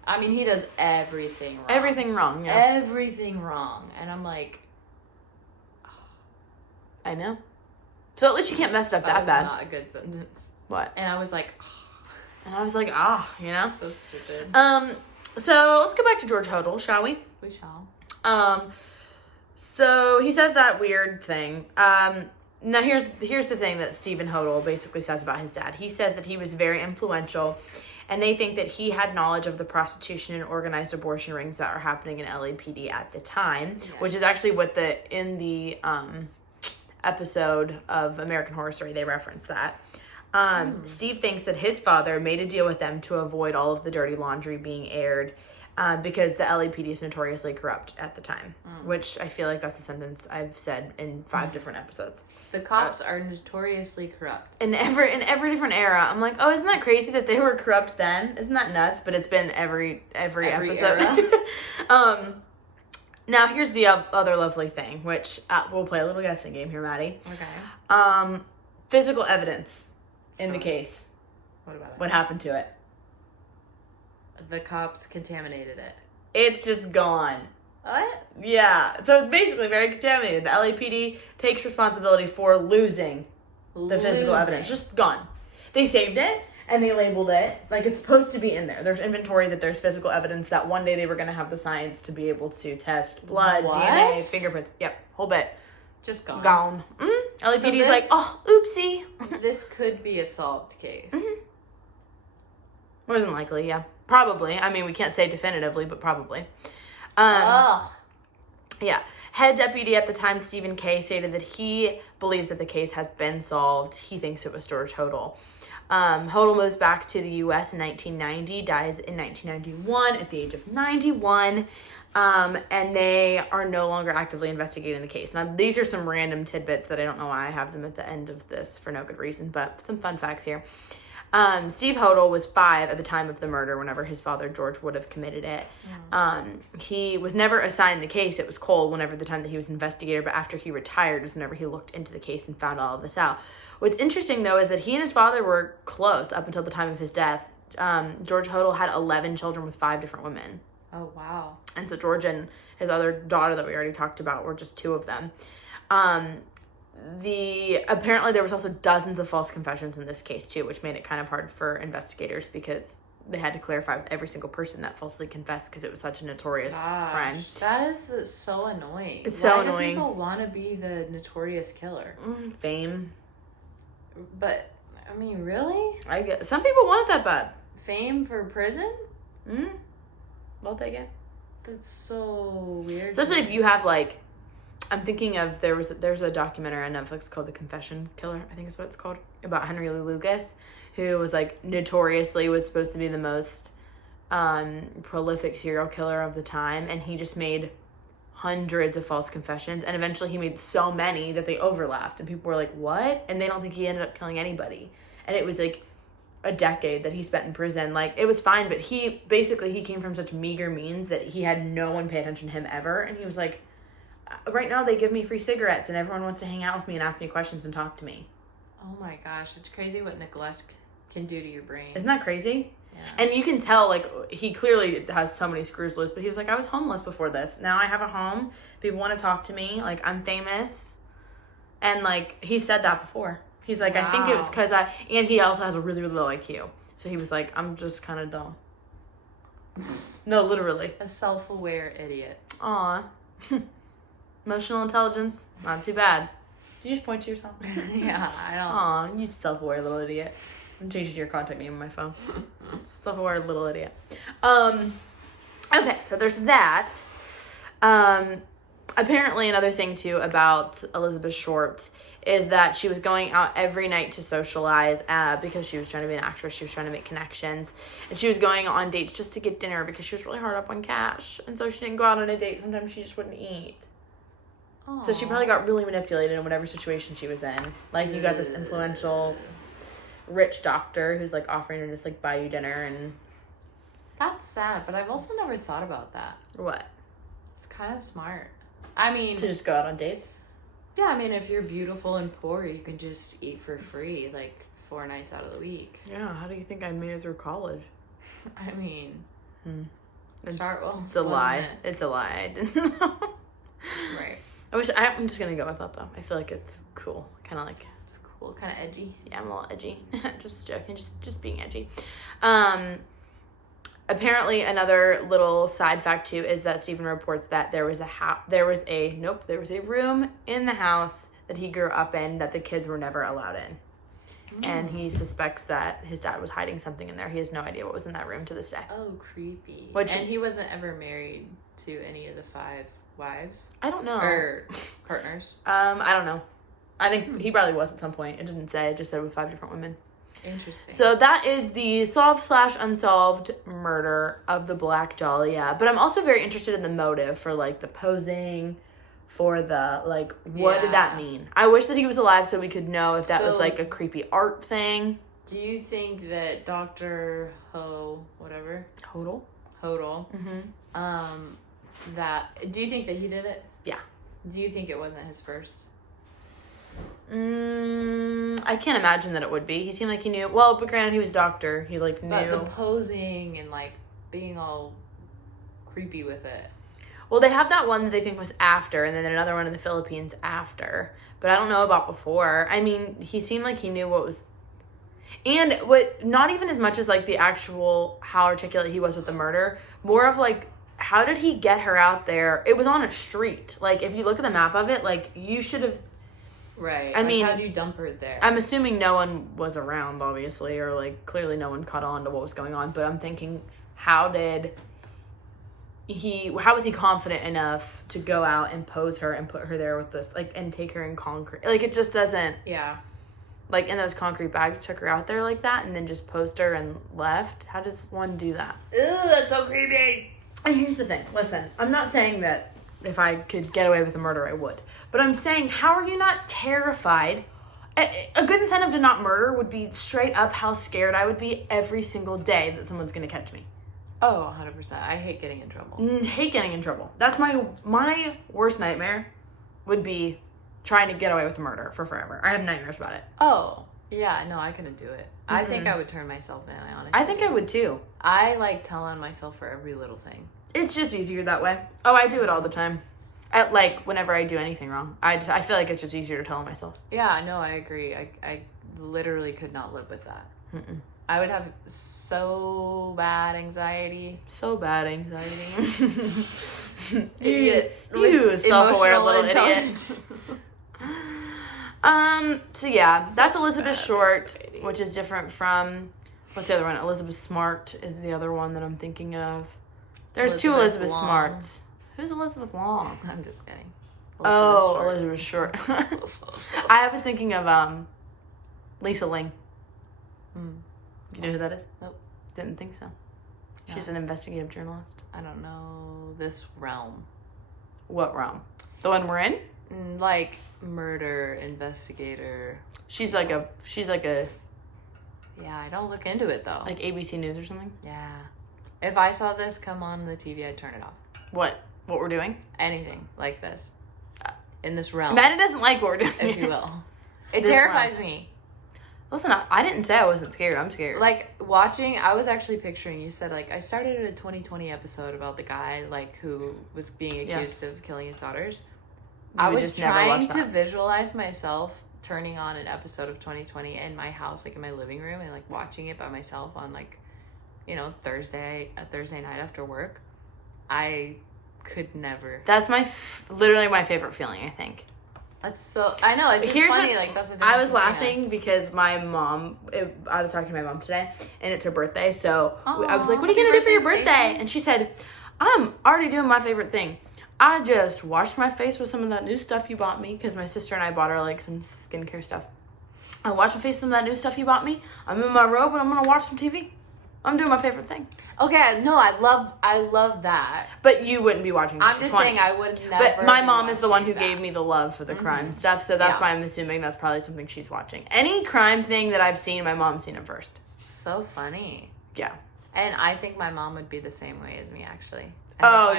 I mean, he does everything wrong. Everything wrong, yeah. Everything wrong. And I'm like... I know. So at least you can't mess it up that bad. That's not a good sentence. What? And I was like... And I was like, you know? So stupid. So let's go back to George Hodel, shall we? We shall. So he says that weird thing. Now here's the thing that Stephen Hodel basically says about his dad. He says that he was very influential, and they think that he had knowledge of the prostitution and organized abortion rings that are happening in LAPD at the time, which is actually what in the episode of American Horror Story they reference that. Steve thinks that his father made a deal with them to avoid all of the dirty laundry being aired because the LAPD is notoriously corrupt at the time, which I feel like that's a sentence I've said in 5 different episodes. The cops are notoriously corrupt. In every different era, I'm like, oh, isn't that crazy that they were corrupt then? Isn't that nuts? But it's been every episode. Now here's the other lovely thing, which we'll play a little guessing game here, Maddie. Okay. Physical evidence in the case. What about it? What happened to it? The cops contaminated it. It's just gone. What? Yeah. So it's basically very contaminated. The LAPD takes responsibility for losing the physical evidence. Just gone. They saved it and they labeled it like it's supposed to be in there. There's inventory that there's physical evidence that one day they were going to have the science to be able to test blood, DNA, fingerprints. Yep. Whole bit. Just gone. Gone. LAPD is like, oh, oopsie. This could be a solved case. More than likely, yeah. Probably. I mean, we can't say definitively, but probably. Yeah. Head deputy at the time, Stephen Kay, stated that he believes that the case has been solved. He thinks it was George Hodel. Hodel moves back to the U.S. in 1990, dies in 1991 at the age of 91. And they are no longer actively investigating the case. Now, these are some random tidbits that I don't know why I have them at the end of this for no good reason, but some fun facts here. Steve Hodel was 5 at the time of the murder whenever his father, George, would have committed it. He was never assigned the case. It was Cole whenever the time that he was investigator, but after he retired was whenever he looked into the case and found all of this out. What's interesting, though, is that he and his father were close up until the time of his death. George Hodel had 11 children with 5 different women. Oh, wow. And so George and his other daughter that we already talked about were just 2 of them. Apparently there was also dozens of false confessions in this case too, which made it kind of hard for investigators because they had to clarify with every single person that falsely confessed because it was such a notorious crime. That is so annoying. It's so annoying. Why do people want to be the notorious killer? Fame. But, I mean, really? I guess some people want it that bad. Fame for prison? They'll take it. That's so weird. Especially if you have, like, I'm thinking of, there's a documentary on Netflix called The Confession Killer, I think is what it's called, about Henry Lee Lucas, who was, like, notoriously was supposed to be the most prolific serial killer of the time, and he just made hundreds of false confessions, and eventually he made so many that they overlapped, and people were like, what? And they don't think he ended up killing anybody. And it was, like, a decade that he spent in prison. Like, it was fine, but he came from such meager means that he had no one pay attention to him ever, and he was like, right now they give me free cigarettes and everyone wants to hang out with me and ask me questions and talk to me. Oh my gosh, it's crazy what neglect can do to your brain. Isn't that crazy? Yeah. And you can tell, like, he clearly has so many screws loose, but he was like, I was homeless before this. Now I have a home. People want to talk to me. Like, I'm famous. And, like, he said that before. He's like, I think it was because and he also has a really, really low IQ. So he was like, I'm just kind of dumb. No, literally. A self-aware idiot. Aw. Emotional intelligence, not too bad. Did you just point to yourself? Yeah, I don't. Aw, you self-aware little idiot. I'm changing your contact name on my phone. Self-aware little idiot. Okay, so there's that. Apparently another thing too about Elizabeth Short is that she was going out every night to socialize because she was trying to be an actress. She was trying to make connections. And she was going on dates just to get dinner because she was really hard up on cash. And so she didn't go out on a date. Sometimes she just wouldn't eat. Aww. So she probably got really manipulated in whatever situation she was in. Like, you got this influential rich doctor who's, like, offering to just, like, buy you dinner and That's sad, but I've also never thought about that. What? It's kind of smart. I mean, To just go out on dates? yeah, I mean, if you're beautiful and poor, you can just eat for free, like 4 nights out of the week. Yeah, how do you think I made it through college? I mean, It's, Chartwell, it's a lie. wasn't it? It's a lie. I didn't know. Right. I'm just gonna go with that though. I feel like it's cool. Kind of like, It's cool, kind of edgy. yeah, I'm a little edgy. Just joking, just being edgy. Apparently another little side fact too is that Stephen reports that there was a room in the house that he grew up in that the kids were never allowed in. And he suspects that his dad was hiding something in there. He has no idea what was in that room to this day. Oh, creepy. Which- and he wasn't ever married to any of the 5 wives I don't know. or partners. I don't know. I think he probably was at some point. It didn't say. It just said with 5 different women. Interesting. So that is the solved/unsolved murder of the Black Dahlia. But I'm also very interested in the motive for like the posing, for the like what did that mean? I wish that he was alive so we could know if that was So- like a creepy art thing. do you think that Dr. Hodel, Mm-hmm. do you think that he did it? Yeah. Do you think it wasn't his first? I can't imagine that it would be. He seemed like he knew. Well, but granted, he was a doctor. He like knew. But the posing and like being all creepy with it. Well, they have that one that they think was after, and then another one in the Philippines after. But I don't know about before. I mean, he seemed like he knew what was... And what, not even as much as, like, the actual how articulate he was with the murder, more of, like, how did he get her out there? It was on a street. Like, if you look at the map of it, like, you should have... Right. I mean, how do you dump her there? I'm assuming no one was around, obviously, or, like, clearly no one caught on to what was going on. But I'm thinking, how was he confident enough to go out and pose her and put her there with this, like, and take her in concrete? Like, it just doesn't, Yeah. like, in those concrete bags, took her out there like that and then just posed her and left. How does one do that? Ew, that's so creepy. And here's the thing. Listen, I'm not saying that if I could get away with a murder, I would. But I'm saying, how are you not terrified? A good incentive to not murder would be straight up how scared I would be every single day that someone's going to catch me. Oh, 100%. I hate getting in trouble. Hate getting in trouble. That's my worst nightmare would be trying to get away with murder for forever. I have nightmares about it. Oh, yeah. No, I couldn't do it. I think I would turn myself in, I honestly I think I would too. I like tell on myself for every little thing. It's just easier that way. Oh, I do it all the time. At like whenever I do anything wrong. I feel like it's just easier to tell on myself. Yeah, no, I agree. I literally could not live with that. Mm-mm. I would have so bad anxiety. So bad anxiety. Idiot. You With self-aware emotional little idiot. intelligence. So yeah, that's Elizabeth sad Short, anxiety. which is different from, what's the other one? Elizabeth Smart is the other one that I'm thinking of. There's two Elizabeth Elizabeth Long. Smarts. Who's Elizabeth Long? I'm just kidding. Elizabeth Short. I was thinking of Lisa Ling. Mm. You know who that is? Nope. Didn't think so. She's No. an investigative journalist. I don't know this realm. What realm? The one we're in? Like murder investigator. She's like a Yeah, I don't look into it though. like ABC News or something. yeah. If I saw this come on the TV, I'd turn it off. What we're doing? Anything like this. In this realm, Maddie doesn't like what we're doing. if you will. It This terrifies realm. me. Listen, I didn't say I wasn't scared. I'm scared. Like watching, I was actually picturing, you said like, I started a 2020 episode about the guy like who was being accused of killing his daughters. I would was just never trying watch to that. visualize myself turning on an episode of 2020 in my house, like in my living room, and like watching it by myself on like, you know, a Thursday night after work. I could never. That's literally my favorite feeling, I think. That's so. I know it's just Here's funny. what's- Like that's the difference. I was between laughing us. because my mom, I was talking to my mom today, and it's her birthday, so I was Aw, like, what are you happy going to do for your birthday, birthday? Stacey. And she said, I'm already doing my favorite thing. I just washed my face with some of that new stuff you bought me, because my sister and I bought her, like, some skincare stuff. I washed my face with some of that new stuff you bought me. I'm in my robe, and I'm going to watch some TV. I'm doing my favorite thing. Okay, no, I love that. But you wouldn't be watching I'm just 20. saying I would never. But my be mom is the one who watching gave that. me the love for the crime stuff, so that's Yeah. why I'm assuming that's probably something she's watching. Any crime thing that I've seen, my mom's seen it first. So funny. Yeah. And I think my mom would be the same way as me, actually.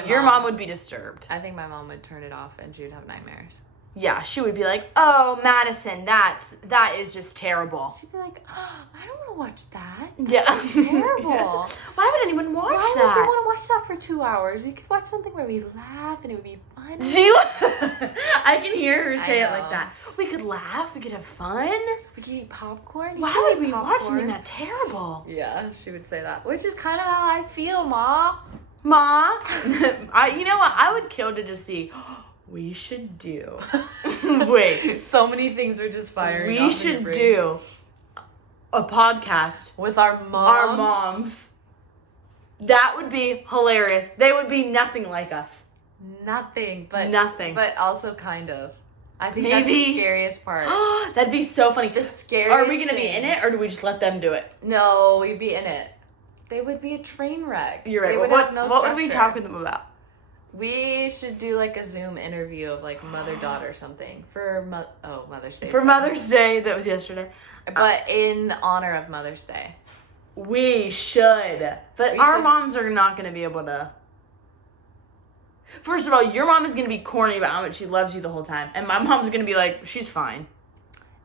Your mom would be disturbed. I think my mom would turn it off and she would have nightmares. Yeah, she would be like, oh, Madison, that is just terrible. She'd be like, oh, I don't want to watch that. Yeah. That's terrible. Yeah. Why would anyone watch Why that? would we want to watch that for 2 hours? We could watch something where we laugh and it would be fun. I can hear her say it like know. that. We could laugh, we could have fun. We could eat popcorn. Why would we watch something that terrible? Yeah, she would say that. Which is kind of how I feel, Ma. Ma? You know what? I would kill to just see. We should do. Wait. So many things are just firing. We should do a podcast with our moms. Our moms. That would be hilarious. They would be nothing like us. Nothing, but nothing. But also kind of. I think Maybe. that's the scariest part. That'd be so funny. The scariest. Are we gonna be in it, or do we just let them do it? No, we'd be in it. They would be a train wreck. You're right. They Well, would have no what would we structure. talk with them about? We should do like a Zoom interview of like mother-daughter something for Mother's Day. For Mother's Day, that was yesterday. But in honor of Mother's Day. We should. But our moms are not going to be able to. First of all, your mom is going to be corny about how much she loves you the whole time. And my mom's going to be like, she's fine.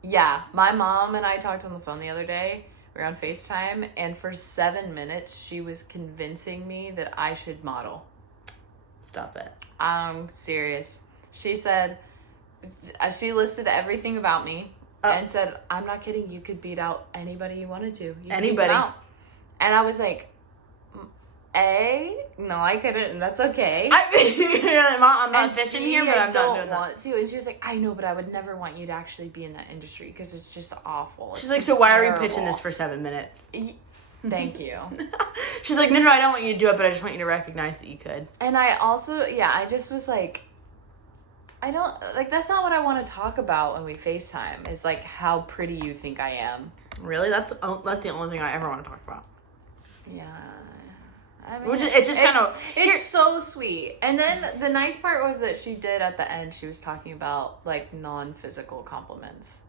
Yeah. My mom and I talked on the phone the other day. We were on FaceTime. And for 7 minutes, she was convincing me that I should model. Stop it. I'm serious. She said, she listed everything about me and said, I'm not kidding. You could beat out anybody you wanted to. Anybody. And I was like, no, I couldn't. And that's okay. I'm not fishing here, but I'm not doing that. Want to. And she was like, I know, but I would never want you to actually be in that industry because it's just awful. She's like, so why are we pitching this for 7 minutes? Thank you. She's like, no, I don't want you to do it, but I just want you to recognize that you could. And I also, I just was like, I don't, like, that's not what I want to talk about when we FaceTime, is like how pretty you think I am. Really? That's the only thing I ever want to talk about. Yeah. I mean, it's just kind of... It's so sweet. And then the nice part was that she did at the end, she was talking about, like, non-physical compliments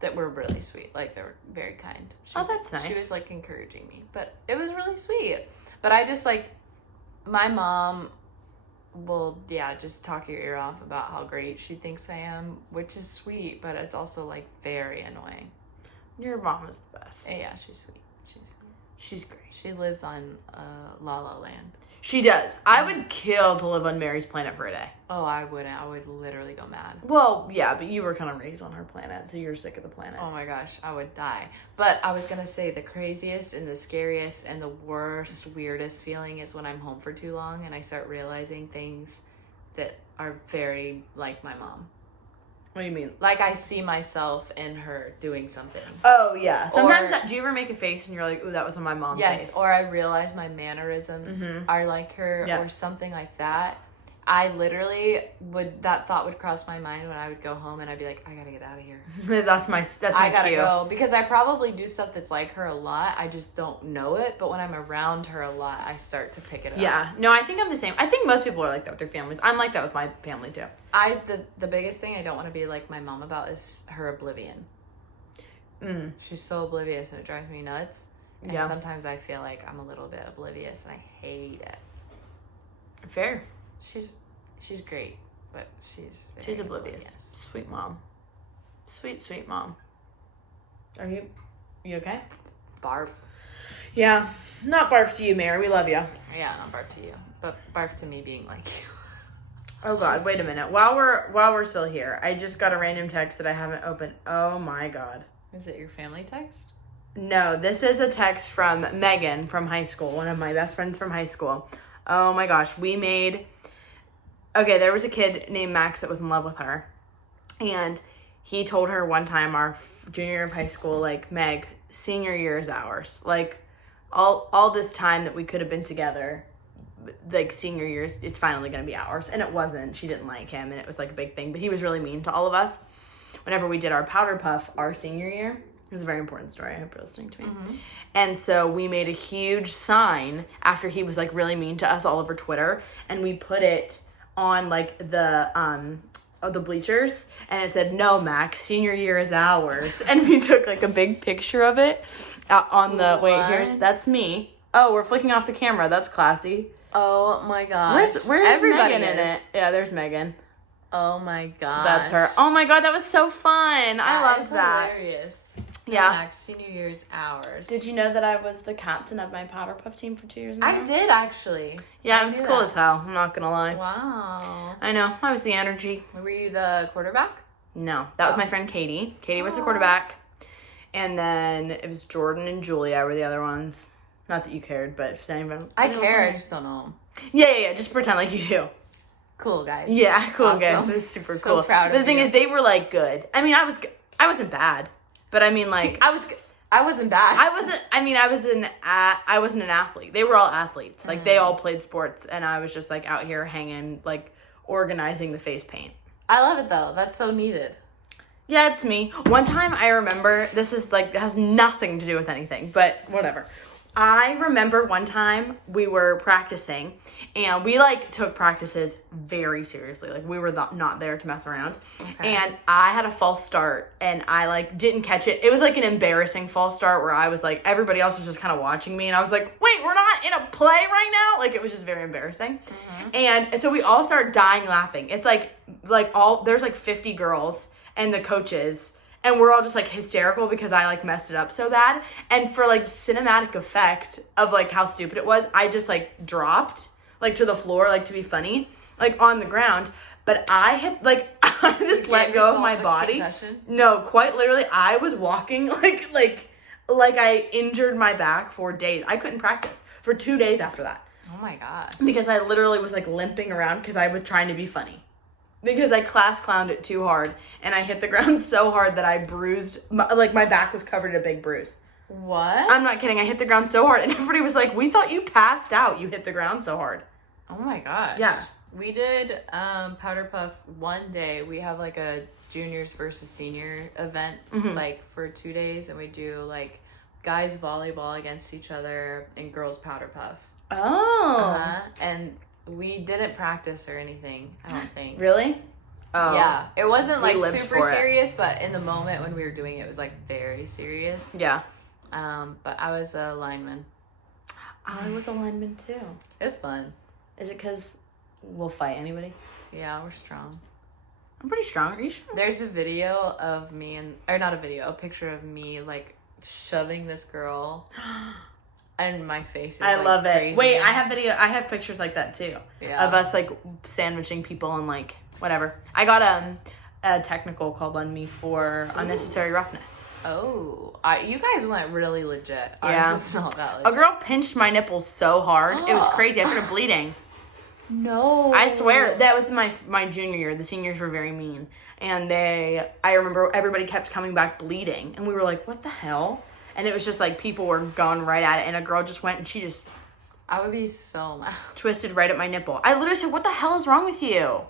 that were really sweet. Like, they were very kind. That's nice. She was, like, encouraging me. But it was really sweet. But I just, like, my mom will, just talk your ear off about how great she thinks I am, which is sweet, but it's also, like, very annoying. Your mom is the best. Yeah, she's sweet. She's great. She lives on La La Land. She does. I would kill to live on Mary's planet for a day. Oh, I wouldn't. I would literally go mad. Well, yeah, but you were kind of raised on her planet, so you're sick of the planet. Oh my gosh, I would die. But I was going to say the craziest and the scariest and the worst, weirdest feeling is when I'm home for too long and I start realizing things that are very like my mom. What do you mean? Like I see myself in her doing something. Oh, yeah. Sometimes do you ever make a face and you're like, ooh, that was on my mom's face? Yes, or I realize my mannerisms are like her or something like that. I literally that thought would cross my mind when I would go home and I'd be like, I gotta get out of here. That's my I gotta cue. go. Because I probably do stuff that's like her a lot. I just don't know it. But when I'm around her a lot, I start to pick it up. Yeah. No, I think I'm the same. I think most people are like that with their families. I'm like that with my family too. The biggest thing I don't want to be like my mom about is her oblivion. She's so oblivious and it drives me nuts. And sometimes I feel like I'm a little bit oblivious and I hate it. Fair. She's great, but she's oblivious. Sweet mom. Sweet mom. Are you okay? Barf. Yeah. Not barf to you, Mary. We love you. Yeah, not barf to you, but barf to me being like you. Oh God, wait a minute. While we're still here, I just got a random text that I haven't opened. Oh my God. Is it your family text? No, this is a text from Megan from high school, one of my best friends from high school. Oh my gosh, there was a kid named Max that was in love with her. And he told her one time, our junior year of high school, like, Meg, senior year is ours. Like, all this time that we could have been together, like, senior years, it's finally going to be ours. And it wasn't. She didn't like him, and it was, like, a big thing. But he was really mean to all of us. Whenever we did our powder puff our senior year, it was a very important story. I hope you're listening to me. And so we made a huge sign after he was, like, really mean to us all over Twitter. And we put it on, like, the bleachers, and it said, "No, Max, senior year is ours." And we took, like, a big picture of it on the, that's me. Oh, we're flicking off the camera. That's classy. Oh my gosh. Where's everybody Megan in is. it? Yeah, there's Megan. Oh my god. That's her. Oh my god, that was so fun. I loved that. Hilarious. Yeah. Next, Senior Year's hours. Did you know that I was the captain of my Powder Puff team for 2 years now? I did actually. Yeah, I it was knew cool that. as hell. I'm not gonna lie. Wow. I know. I was the energy. Were you the quarterback? No, that was my friend Katie. Katie was the quarterback. And then it was Jordan and Julia were the other ones. Not that you cared, but if anyone... I care, I just don't know 'em. Yeah. Just pretend like you do. Cool guys. Yeah, cool Awesome. guys. It was super So cool. proud But of the thing you. is, they were like good. I mean, I wasn't bad, but I mean, like I wasn't bad. I wasn't an athlete. They were all athletes. Like they all played sports, and I was just like out here hanging, like organizing the face paint. I love it though. That's so needed. Yeah, it's me. One time I remember, this is like, it has nothing to do with anything, but whatever. I remember one time we were practicing and we like took practices very seriously. Like we were not there to mess around. Okay. And I had a false start and I like didn't catch it. It was like an embarrassing false start where I was like, everybody else was just kind of watching me and I was like, wait, we're not in a play right now? Like it was just very embarrassing. And so we all started dying laughing. It's like there's like 50 girls and the coaches, and we're all just like hysterical because I like messed it up so bad. And for like cinematic effect of like how stupid it was, I just like dropped like to the floor, like to be funny, like on the ground. But I had like, I just let go of my body. Concussion? No, quite literally, I was walking like I injured my back for days. I couldn't practice for 2 days after that. Oh my god. Because I literally was like limping around because I was trying to be funny. Because I class clowned it too hard and I hit the ground so hard that I bruised, my back was covered in a big bruise. What? I'm not kidding. I hit the ground so hard and everybody was like, we thought you passed out. You hit the ground so hard. Oh my gosh. Yeah. We did Powder Puff one day. We have like a juniors versus senior event like for 2 days, and we do like guys volleyball against each other and girls Powder Puff. Oh. And we didn't practice or anything, I don't think. Really? Oh. Yeah. It wasn't like lived super for it. serious, but in the moment when we were doing it, it was like very serious. Yeah. But I was a lineman. I was a lineman too. It was fun. Is it because we'll fight anybody? Yeah, we're strong. I'm pretty strong. Are you sure? There's a video of me a picture of me like shoving this girl and my face is I like, love it. crazy. Wait, I have pictures like that too. Yeah. Of us like sandwiching people and like whatever. I got a technical called on me for unnecessary roughness. Oh, you guys went really legit. Yeah. Ours is not that A legit. girl pinched my nipples so hard. It was crazy. I started bleeding. No. I swear that was my junior year. The seniors were very mean. And I remember everybody kept coming back bleeding. And we were like, what the hell? And it was just like people were going right at it. And a girl just went and she just I would be so mad. twisted right at my nipple. I literally said, what the hell is wrong with you?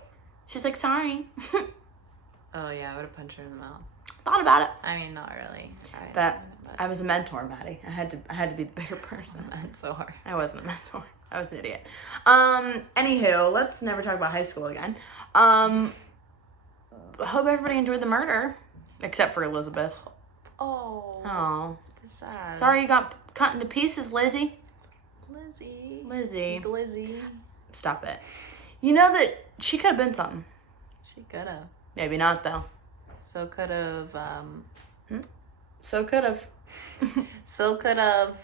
She's like, sorry. Oh yeah, I would have punched her in the mouth. Thought about it. I mean, not really. But I was a mentor, Maddie. I had to be the bigger person. That's so hard. I wasn't a mentor. I was an idiot. Anywho, let's never talk about high school again. Hope everybody enjoyed the murder. Except for Elizabeth. Oh. Oh. It's sad. Sorry you got cut into pieces, Lizzie. Lizzie. Stop it. You know that she could have been something. She could have. Maybe not, though. So could have. So could have. So could have.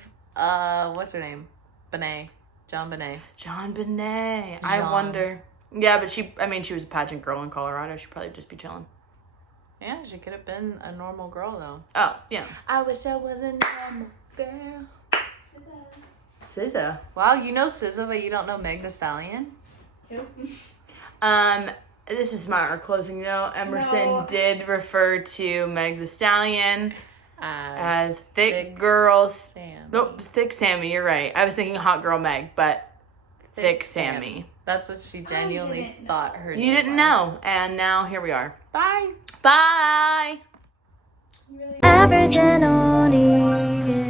What's her name? Benet. John Benet. John Benet. I Jean. wonder. Yeah, but she was a pageant girl in Colorado. She'd probably just be chilling. Yeah, she could have been a normal girl though. Oh, yeah. I wish I was a normal girl. SZA. Wow, you know SZA, but you don't know Meg Thee Stallion? Who? This is our closing note. Emerson No. did refer to Meg Thee Stallion as thick girls. Sam. Nope, thick Sammy. You're right. I was thinking hot girl Meg, but thick Sammy. That's what she genuinely didn't thought her You name didn't was. know, and now here we are. Bye. Bye. Average and only